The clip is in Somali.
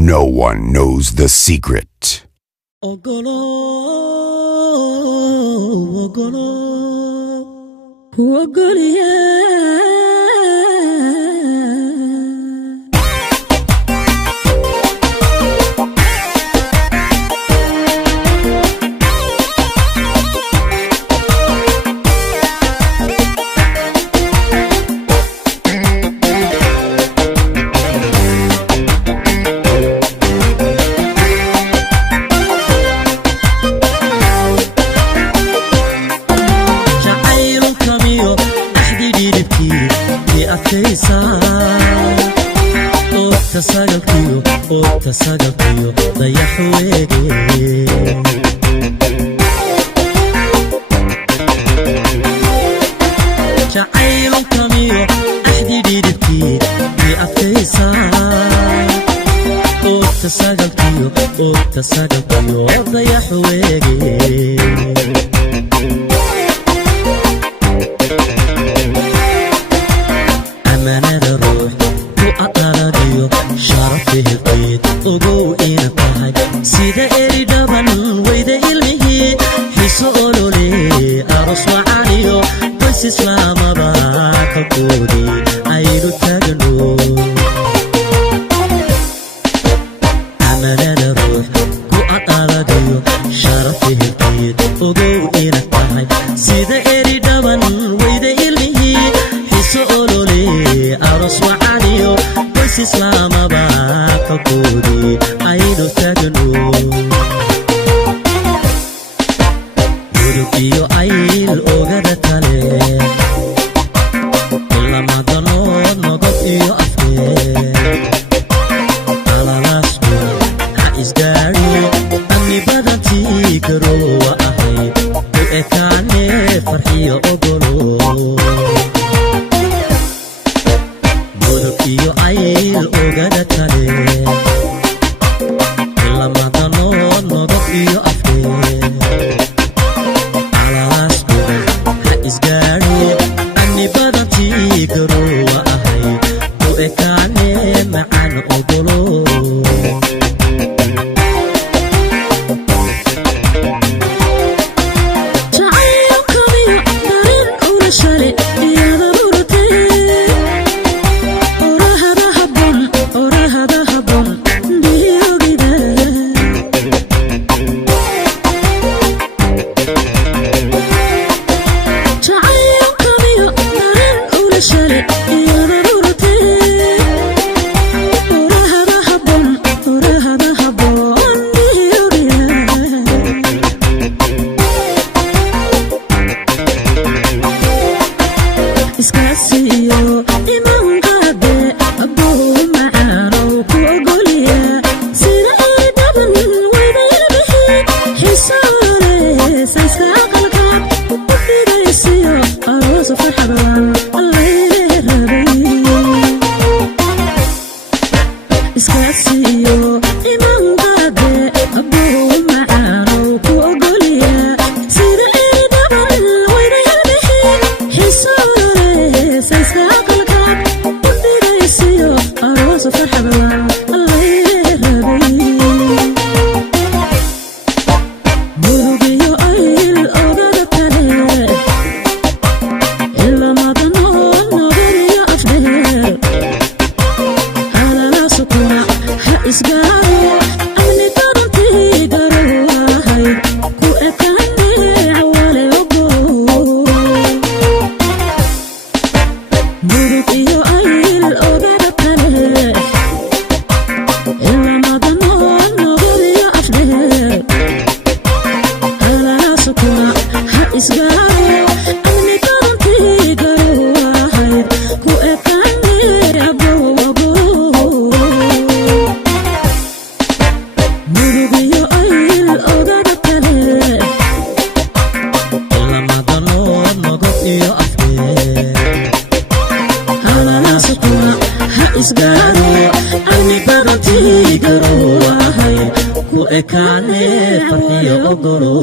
No one knows the secret. Ogolo, ogolo, ogolo, تساقطيو ضيح ويدي جعيل كميو أحدي ديدكي بأفيسا تساقطيو ضيح ويدي أمانة الروح وأطرديو شرفه القيد ogow ina tahay sida eri dhaban wayda ilmihi xiso olole aros wacaaniyo qoys islaamaba ka koodi aynu taagno amanada ruux ku aqaladiyo sharafihi qiyid ogow ina tahay sida eri dhaban wayda ilmihi xiso olole aros wacaaniyo qoys islaamaba كودي عيدو تاجنو يوربيو عيل اوغادا تالي إلا ما ضنو نضب إيو أفكي على ناسكو حايز داري أمي بدنتي كرو وأحي بإكاني فرحي أقولو يوربيو عيل اوغادا تالي ku ekaane farxiyo ogolo